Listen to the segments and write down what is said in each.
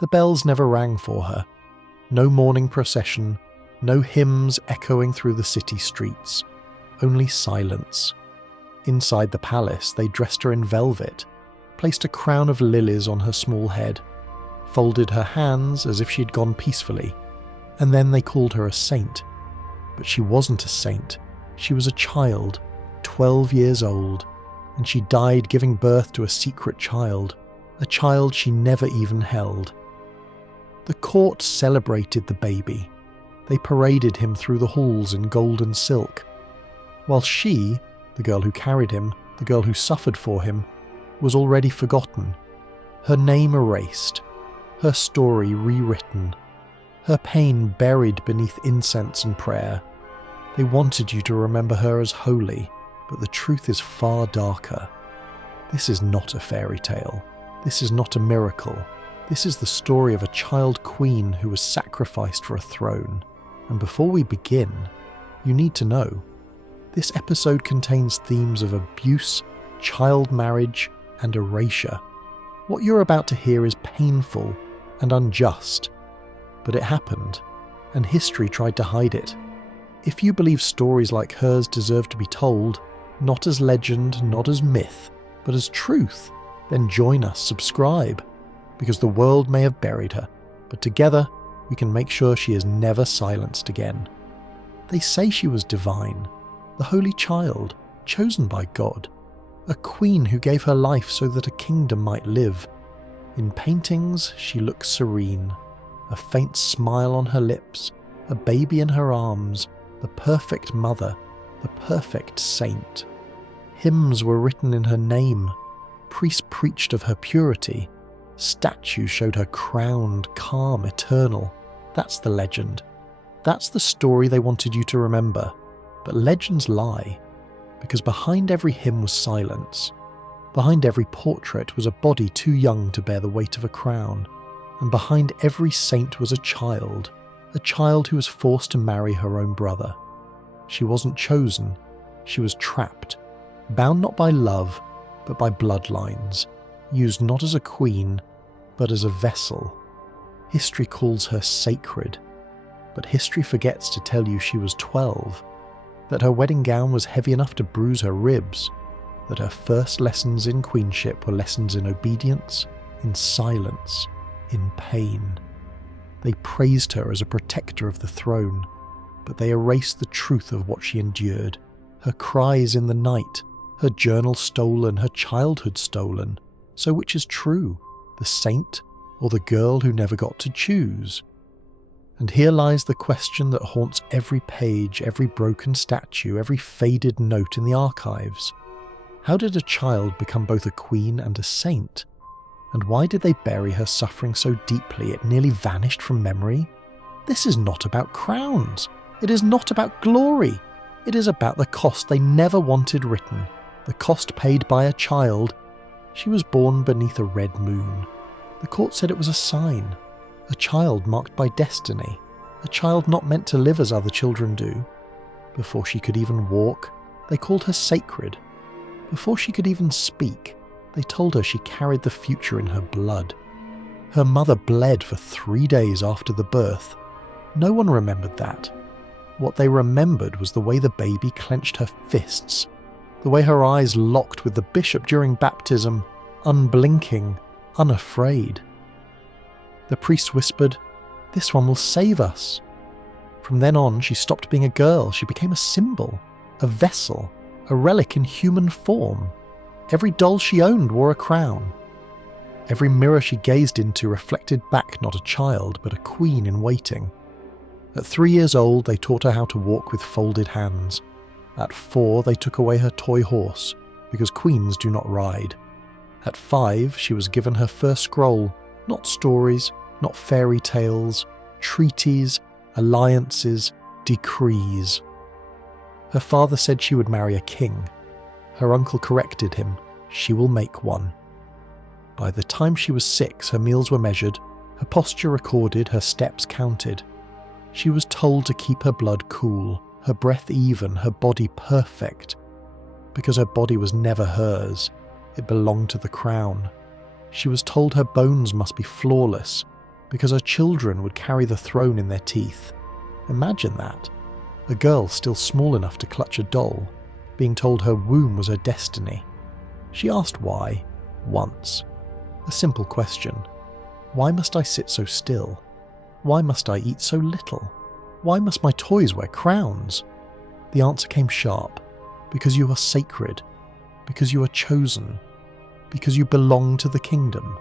The bells never rang for her. No morning procession, no hymns echoing through the city streets. Only silence. Inside the palace, they dressed her in velvet, placed a crown of lilies on her small head, folded her hands as if she'd gone peacefully, and then they called her a saint. But she wasn't a saint. She was a child, 12 years old, and she died giving birth to a secret child, a child she never even held. The court celebrated the baby. They paraded him through the halls in golden silk, while she, the girl who carried him, the girl who suffered for him, was already forgotten, her name erased, her story rewritten, her pain buried beneath incense and prayer. They wanted you to remember her as holy, but the truth is far darker. This is not a fairy tale. This is not a miracle. This is the story of a child queen who was sacrificed for a throne. And before we begin, you need to know, this episode contains themes of abuse, child marriage, and erasure. What you're about to hear is painful and unjust, but it happened, and history tried to hide it. If you believe stories like hers deserve to be told, not as legend, not as myth, but as truth, then join us, subscribe, because the world may have buried her, but together we can make sure she is never silenced again. They say she was divine, the holy child, chosen by God, a queen who gave her life so that a kingdom might live. In paintings, she looks serene, a faint smile on her lips, a baby in her arms, the perfect mother, the perfect saint. Hymns were written in her name, priests preached of her purity, statues showed her crowned, calm, eternal. That's the legend. That's the story they wanted you to remember. But legends lie, because behind every hymn was silence. Behind every portrait was a body too young to bear the weight of a crown. And behind every saint was a child who was forced to marry her own brother. She wasn't chosen, she was trapped, bound not by love, but by bloodlines, used not as a queen, but as a vessel. History calls her sacred, but history forgets to tell you she was 12, that her wedding gown was heavy enough to bruise her ribs, that her first lessons in queenship were lessons in obedience, in silence, in pain. They praised her as a protector of the throne, but they erased the truth of what she endured, her cries in the night, her journal stolen, her childhood stolen. So which is true, the saint or the girl who never got to choose? And here lies the question that haunts every page, every broken statue, every faded note in the archives. How did a child become both a queen and a saint? And why did they bury her suffering so deeply it nearly vanished from memory? This is not about crowns. It is not about glory. It is about the cost they never wanted written, the cost paid by a child. She was born beneath a red moon. The court said it was a sign, a child marked by destiny, a child not meant to live as other children do. Before she could even walk, they called her sacred. Before she could even speak, they told her she carried the future in her blood. Her mother bled for 3 days after the birth. No one remembered that. What they remembered was the way the baby clenched her fists, the way her eyes locked with the bishop during baptism, unblinking, unafraid. The priest whispered, "This one will save us." From then on, she stopped being a girl. She became a symbol, a vessel, a relic in human form. Every doll she owned wore a crown. Every mirror she gazed into reflected back not a child, but a queen in waiting. At 3 years old, they taught her how to walk with folded hands. At 4, they took away her toy horse, because queens do not ride. At 5, she was given her first scroll, not stories, not fairy tales, treaties, alliances, decrees. Her father said she would marry a king. Her uncle corrected him, she will make one. By the time she was 6, her meals were measured, her posture recorded, her steps counted. She was told to keep her blood cool, her breath even, her body perfect. Because her body was never hers, it belonged to the crown. She was told her bones must be flawless, because her children would carry the throne in their teeth. Imagine that. A girl still small enough to clutch a doll, being told her womb was her destiny. She asked why, once. A simple question. Why must I sit so still? Why must I eat so little? Why must my toys wear crowns? The answer came sharp. Because you are sacred. Because you are chosen. Because you belong to the kingdom.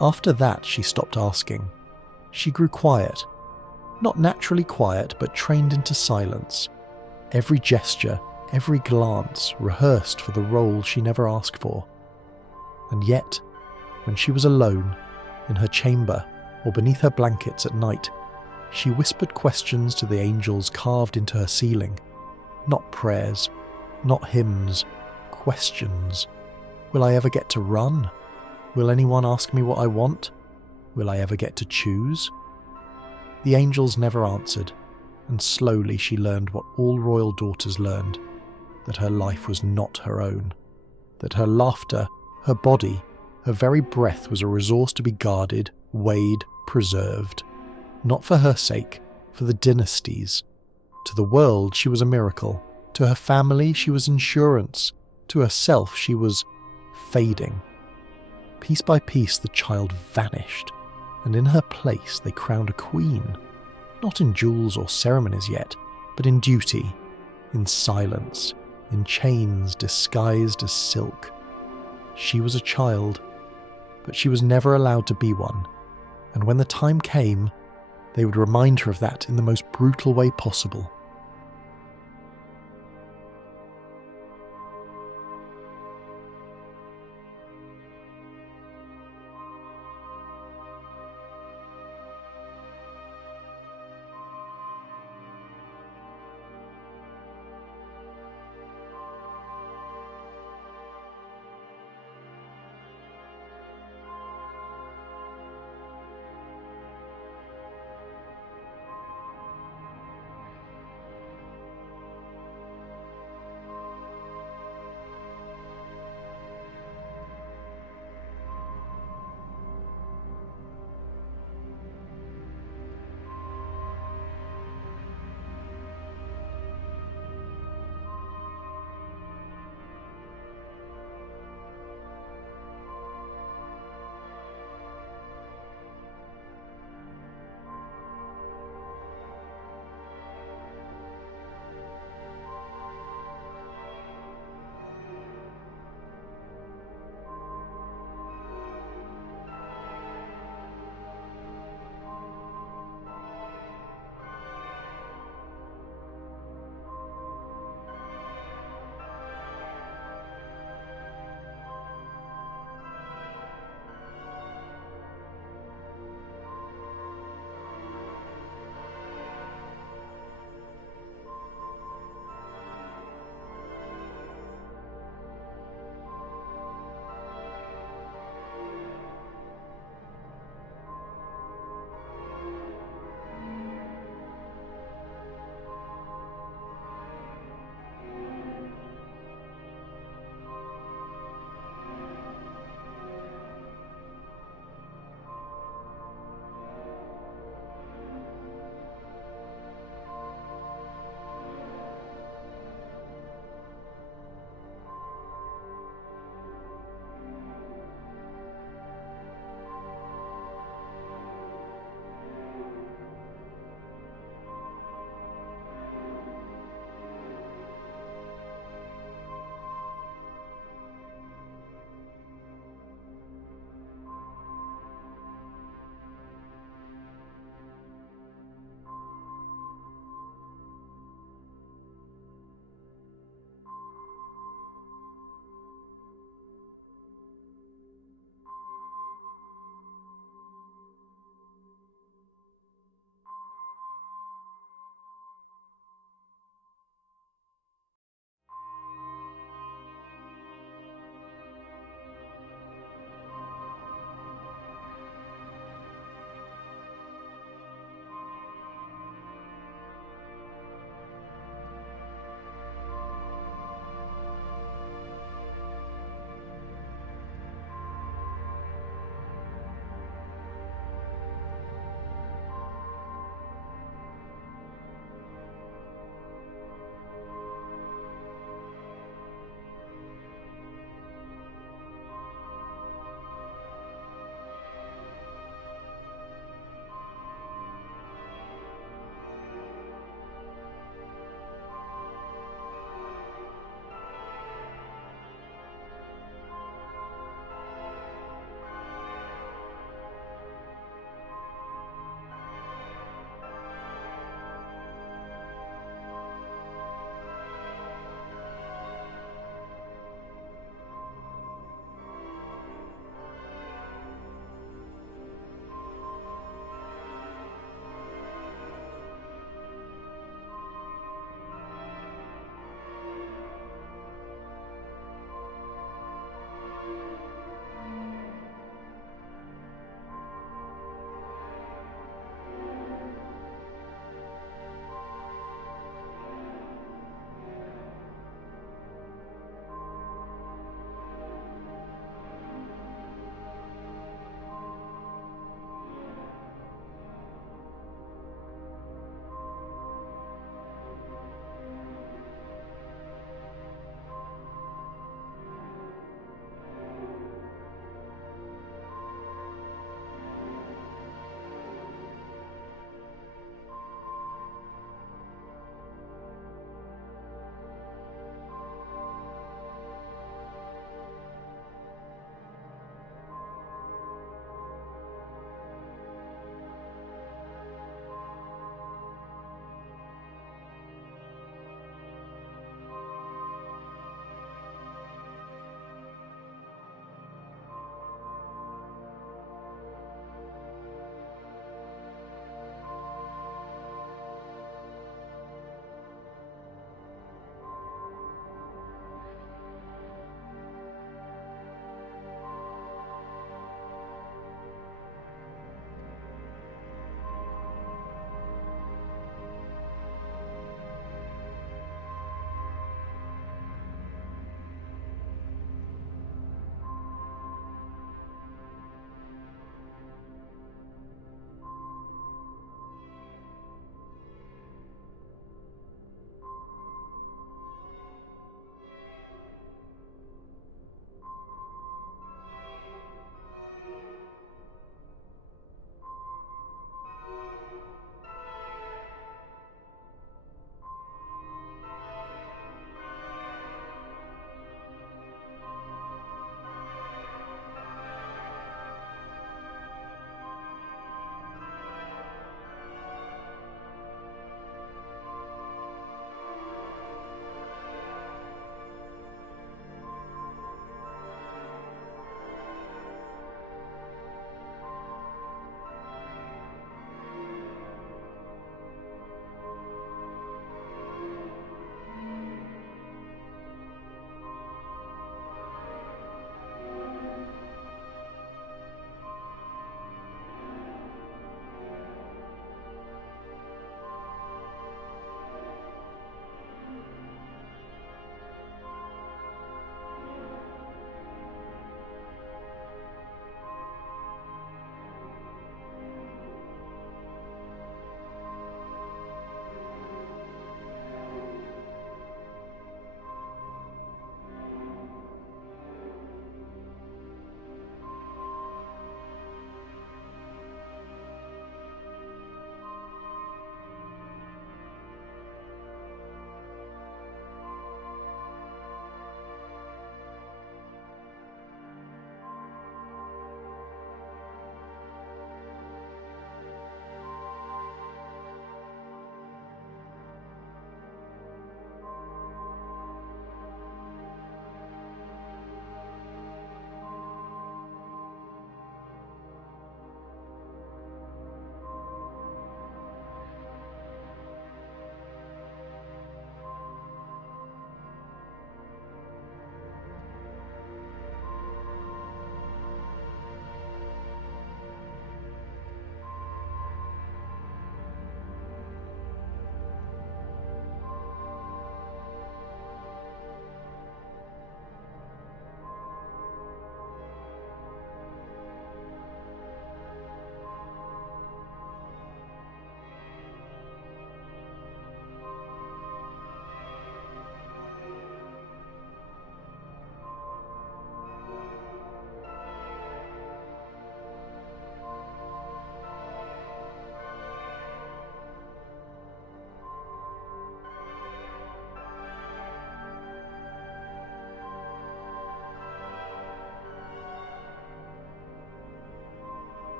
After that, she stopped asking. She grew quiet. Not naturally quiet, but trained into silence. Every gesture, every glance rehearsed for the role she never asked for. And yet, when she was alone, in her chamber or beneath her blankets at night, she whispered questions to the angels carved into her ceiling. Not prayers, not hymns, questions. Will I ever get to run? Will anyone ask me what I want? Will I ever get to choose? The angels never answered, and slowly she learned what all royal daughters learned, that her life was not her own, that her laughter, her body, her very breath was a resource to be guarded, weighed, preserved. Not for her sake, for the dynasty's. To the world she was a miracle, to her family she was insurance, to herself she was fading. Piece by piece the child vanished, and in her place they crowned a queen, not in jewels or ceremonies yet, but in duty, in silence, in chains disguised as silk. She was a child, but she was never allowed to be one, and when the time came, they would remind her of that in the most brutal way possible.